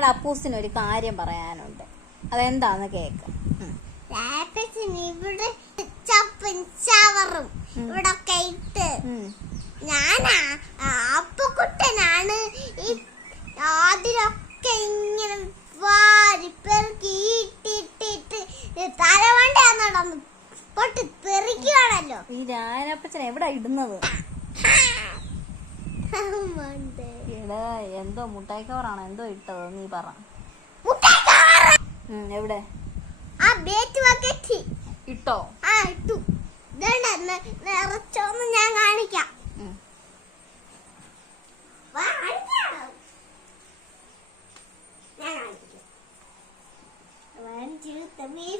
നിങ്ങളുടെ അപ്പൂസിന് ഒരു കാര്യം പറയാനുണ്ട് അതെന്താന്ന് കേക്ക്. ഇവിടെ ചവറും. ഞാനാ അപ്പുക്കുട്ടനാണ് ഈ അതിലൊക്കെ ഇങ്ങനെ വാരി പെറുക്കി ഇട്ടിട്ടിട്ട് തലവണ്ടയാന്ന് നടന്നു പൊട്ടി തെറിക്കുകയാണല്ലോ ഈ രായനപ്പച്ചൻ എവിടെ ഇടുന്നത് മണ്ടേ. അതെ എന്തോ മുട്ടായി കവറാണോ എന്തോ ഇട്ടത് നീ പറ. എവിടെ? ആ ബേറ്റ് ഇട്ടോ? ആ ഇട്ടു. നിറച്ചോന്ന് ഞാൻ കാണിക്കാം. One, two, three,